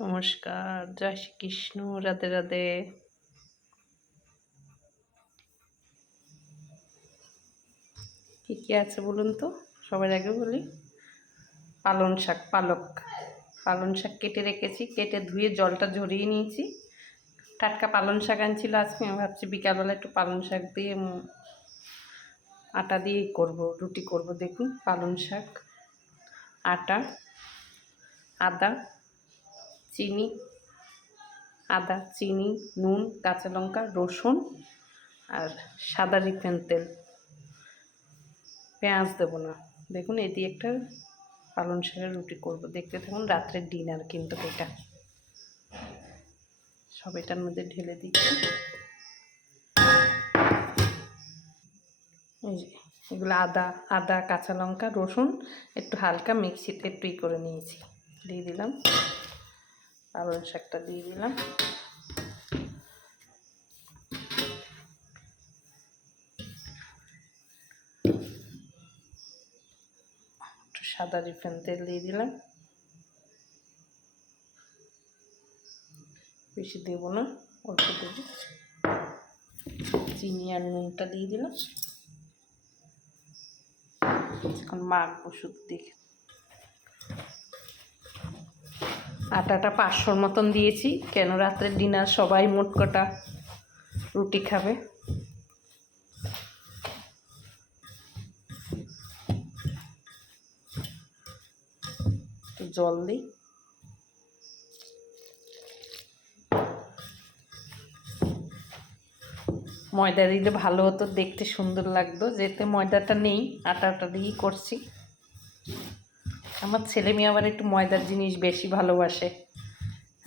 নমস্কার, জয় শ্রীকৃষ্ণ, রাধে রাধে। কী কী আছে বলুন তো? সবার আগে বলি, পালং শাক, পালং শাক কেটে রেখেছি, কেটে ধুয়ে জলটা ঝরিয়ে নিয়েছি। টাটকা পালং শাক আনছিল আজকে, আমি ভাবছি বিকালবেলা একটু পালং শাক দিয়ে আটা দিয়ে করব, রুটি করব। দেখুন, পালং শাক, আটা, আদা, চিনি, নুন, কাঁচা লঙ্কা, রসুন আর সাদা রিফাইন তেল। পেঁয়াজ দেবো না। দেখুন, এটি একটা পালং শাকের রুটি করব। দেখতে থাকুন, রাত্রের ডিনার কিন্তু এটা। সব এটার মধ্যে ঢেলে দিচ্ছি। এই যে এগুলো আদা, কাঁচা লঙ্কা, রসুন একটু হালকা মিক্সিতে একটু করে নিয়েছি, দিয়ে দিলাম। পালং শাকটা দিয়ে দিলাম। একটু সাদা রিফাইন তেল দিয়ে দিলাম, বেশি দেবো না, অল্প দেবো। চিনি আর নুনটা দিয়ে দিলাম। এখন মাখবো শুধু। দেখে আটাটা 500 মতন দিয়েছি, কেন রাত্রের ডিনার সবাই মোট কটা রুটি খাবে। জল দিই। ময়দা দিলে ভালো হতো, দেখতে সুন্দর লাগতো। যেতে ময়দাটা নেই, আটাটা দিয়েই করছি। আমার ছেলে মেয়ে আবার একটু ময়দার জিনিস বেশি ভালোবাসে,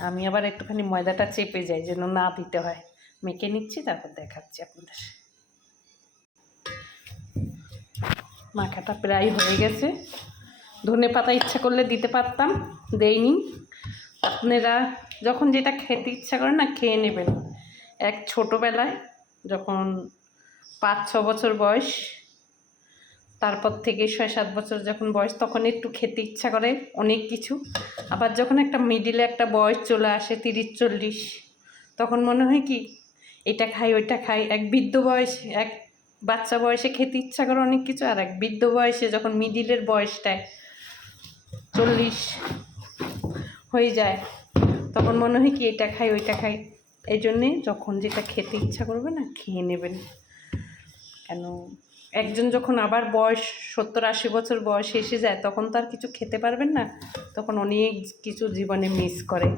আমি আবার একটুখানি ময়দাটা চেপে যাই, যেন না দিতে হয়। মেখে নিচ্ছি, তারপর দেখাচ্ছি আপনাদের। মাখাটা প্রায় হয়ে গেছে। ধনে পাতা ইচ্ছা করলে দিতে পারতাম, দেইনি। আপনারা যখন যেটা খেতে ইচ্ছা করে না, খেয়ে নেবেন। এক ছোটোবেলায় যখন 5-6 বছর বয়স, তারপর থেকে 6-7 বছর যখন বয়স, তখন একটু খেতে ইচ্ছা করে অনেক কিছু। আবার যখন একটা মিডিলে একটা বয়স চলে আসে, 30-40, তখন মনে হয় কি এটা খাই ওইটা খাই। এক বৃদ্ধ বয়সে, এক বাচ্চা বয়সে খেতে ইচ্ছা করে অনেক কিছু, আর এক বৃদ্ধ বয়সে যখন মিডিলের বয়সটায় 40 হয়ে যায়, তখন মনে হয় কি এটা খাই ওইটা খাই। এই জন্যে যখন যেটা খেতে ইচ্ছা করবে না, খেয়ে নেবেন। কেন, একজন যখন আবার বয়স 70-80 বছর বয়স এসে যায়, তখন তো আর কিছু খেতে পারবেন না, তখন অনেক কিছু জীবনে মিস করে।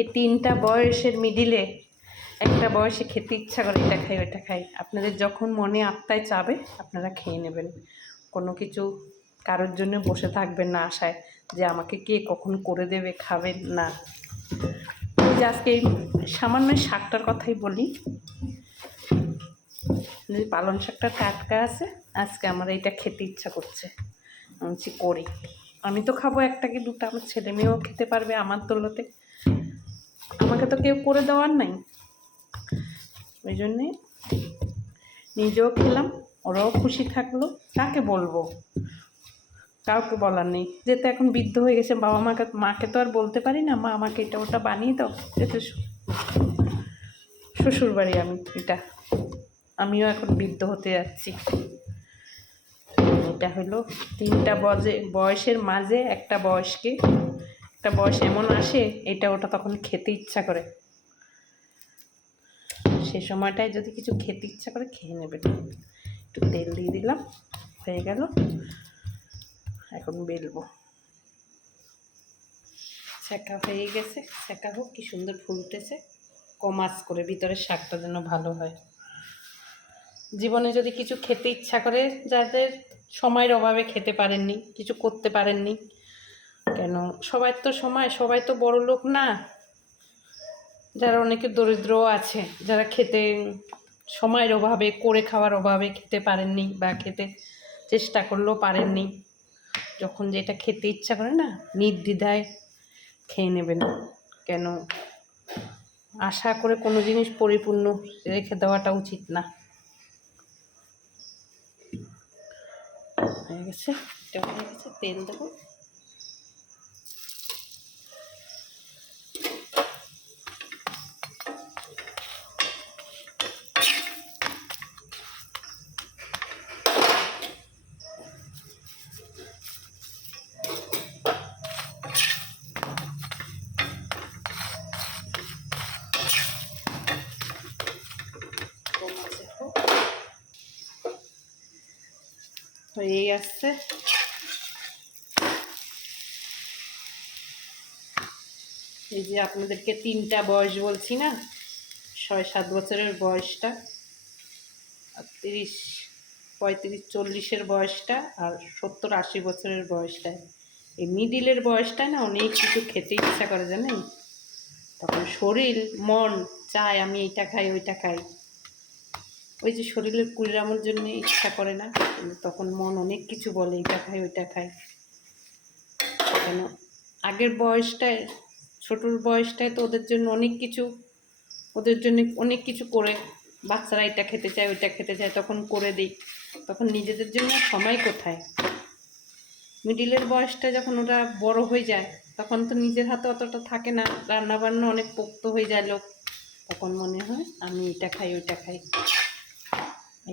এই 3টা বয়সের মিডিলে একটা বয়সে খেতে ইচ্ছা করে এটা খাই ওইটা খাই। আপনাদের যখন মনে আত্মায় চাবে, আপনারা খেয়ে নেবেন। কোনো কিছু কারোর জন্য বসে থাকবেন না আশায় যে আমাকে কে কখন করে দেবে, খাবেন না। যে আজকে এই সামান্য শাকটার কথাই বলি, যে পালং শাকটা টাটকা আছে, আজকে আমার এইটা খেতে ইচ্ছা করছে, আমি করি। আমি তো খাবো 1টা কি 2টা, আমার ছেলে মেয়েও খেতে পারবে আমার দৌলতে। আমাকে তো কেউ করে দেওয়ার নাই, ওই জন্যে নিজেও খেলাম, ওরাও খুশি থাকলো। কাকে বলবো, কাউকে বলার নেই। যেহেতু এখন বৃদ্ধ হয়ে গেছে, বাবা মাকে তো আর বলতে পারি না, মা আমাকে এটা ওটা বানিয়ে দাও। যেহেতু শ্বশুর বাড়ি আমি, এটা আমিও এখন বৃদ্ধ হতে যাচ্ছি। এটা হলো 3টা বয়সের মাঝে একটা বয়স এমন আসে, এটা ওটা তখন খেতে ইচ্ছা করে। সে সময়টায় যদি কিছু খেতে ইচ্ছা করে, খেয়ে নেবেন। একটু তেল দিয়ে দিলাম, হয়ে গেল। এখন বেলবো। সেকা হয়ে গেছে, সেকা হোক। কি সুন্দর ফুল উঠেছে, কম আঁচ করে, ভিতরের শাকটা যেন ভালো হয়। জীবনে যদি কিছু খেতে ইচ্ছা করে, যাদের সময়ের অভাবে খেতে পারেননি, কিছু করতে পারেননি, কেন সবাই তো সবাই তো বড় লোক না, যারা অনেকে দরিদ্রও আছে, যারা খেতে সময়ের অভাবে, করে খাওয়ার অভাবে খেতে পারেননি, বা খেতে চেষ্টা করলেও পারেননি, যখন যেটা খেতে ইচ্ছা করে না, নির্দ্বিধায় খেয়ে নেবেন। কেন আশা করে কোনো জিনিস পরিপূর্ণ রেখে দেওয়াটা উচিত না। হয়ে গেছে, এটা হয়ে গেছে। তেল দেবো। হয়েই আসছে। এই যে আপনাদেরকে 3টা বয়স বলছি না, 6-7 বছরের বয়সটা, 30, 35, 40-এর বয়সটা, আর 70-80 বছরের বয়সটা। এই মিডিলের বয়সটা না অনেক কিছু খেতে ইচ্ছা করে জানেন। তখন শরীর মন চায় আমি এইটা খাই ওইটা খাই, ওই যে শরীরের কুড়িরামের জন্য ইচ্ছা করে না, কিন্তু তখন মন অনেক কিছু বলে এইটা খাই ওইটা খাই। কেন আগের বয়সটায়, ছোটোর বয়সটায় তো ওদের জন্য অনেক কিছু, ওদের জন্য অনেক কিছু করে, বাচ্চারা এটা খেতে চায় ওইটা খেতে চায় তখন করে দিই, তখন নিজেদের জন্য সময় কোথায়। মিডিলের বয়সটা যখন ওরা বড় হয়ে যায় তখন তো নিজের হাতে অতটা থাকে না, রান্নাবান্না অনেক পোক্ত হয়ে যায় লোক, তখন মনে হয় আমি এটা খাই ওইটা খাই।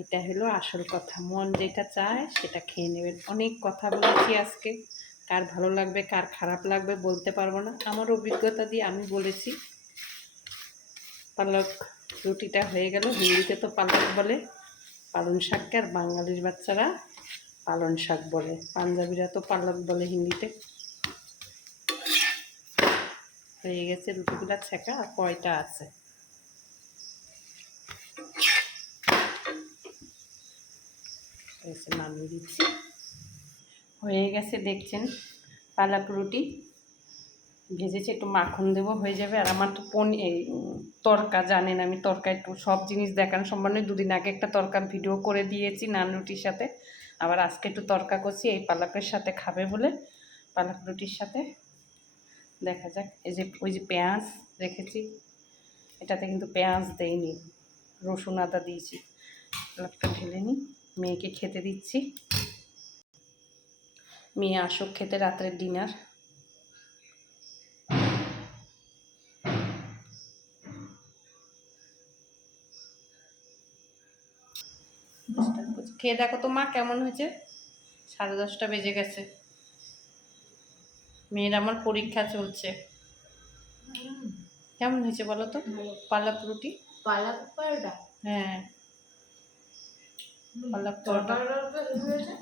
এটা হলো আসল কথা, মন যেটা চায় সেটা খেয়ে নেবেন। অনেক কথা বলেছি আজকে, কার ভালো লাগবে কার খারাপ লাগবে বলতে পারবো না, আমার অভিজ্ঞতা দিয়ে আমি বলেছি। পালক রুটিটা হয়ে গেল, হিন্দিতে তো পালক বলে, পালন শাককে, আর বাঙালির বাচ্চারা পালন শাক বলে, পাঞ্জাবিরা তো পালক বলে হিন্দিতে। হয়ে গেছে রুটিগুলা ছেঁকা, আর কয়টা আছে। নামিয়ে দিচ্ছি, হয়ে গেছে দেখছেন পালক রুটি ভেজেছি, একটু মাখন দেবো হয়ে যাবে। আর আমার তো তরকা জানেন, আমি তরকা একটু সব জিনিস দেখানো সম্ভব নয়, 2 দিন আগে একটা তরকার ভিডিও করে দিয়েছি নান রুটির সাথে, আবার আজকে একটু তরকা করছি এই পালকের সাথে খাবে বলে, পালক রুটির সাথে। দেখা যাক, এই যে ওই যে পেঁয়াজ রেখেছি, এটাতে কিন্তু পেঁয়াজ দেইনি, রসুন আদা দিয়েছি। পালকটা ঢেলে নিই, মেয়েকে খেতে দিচ্ছি, মেয়ে আসুক খেতে, রাত্রের ডিনার। খেয়ে দেখো তো মা কেমন হয়েছে। 10:30 বেজে গেছে, মেয়ের আমার পরীক্ষা চলছে। কেমন হয়েছে বলো তো পালক রুটি? পালক পরোটা, হ্যাঁ পালক পরোটা তরকারিটা হয়েছে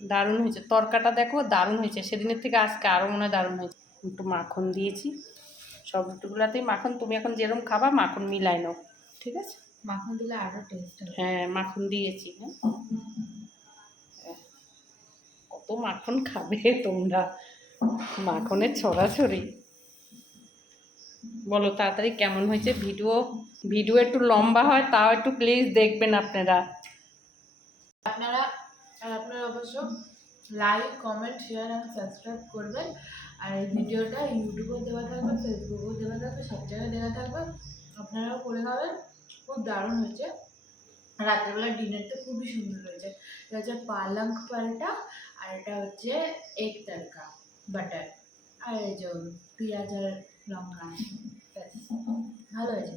দারুণ হয়েছে, তরকাটা দেখো দারুণ হয়েছে, সেদিনের থেকে আজকে আরও মনে হয় দারুণ হয়েছে। একটু মাখন দিয়েছি, সব রুটিগুলাতেই মাখন, তুমি এখন যেরকম খাবা মাখন মিলাই নাও, ঠিক আছে? মাখন দিলে আরো টেস্ট হবে। হ্যাঁ মাখন দিয়েছি। হ্যাঁ কত মাখন খাবে তোমরা, মাখনের ছড়াছড়ি। বলো তাড়াতাড়ি কেমন হয়েছে। ভিডিও একটু লম্বা হয়, তাও একটু প্লিজ দেখবেন আপনারা। আপনারা অবশ্য লাইক কমেন্ট শেয়ার এবং সাবস্ক্রাইব করবেন। আর এই ভিডিওটা ইউটিউবেও দেওয়া থাকবে, ফেসবুকেও দেওয়া থাকবে, সব জায়গায় দেওয়া থাকবে, আপনারাও করে খাবেন। খুব দারুণ হয়েছে, রাত্রেবেলা ডিনারটা খুবই সুন্দর হয়েছে। এটা হচ্ছে পালক পরোটা, আর এটা হচ্ছে এগ তড়কা বাটার, আর এই যে পেঁয়াজ আর লঙ্কা, ব্যাস, ভালো হয়েছে।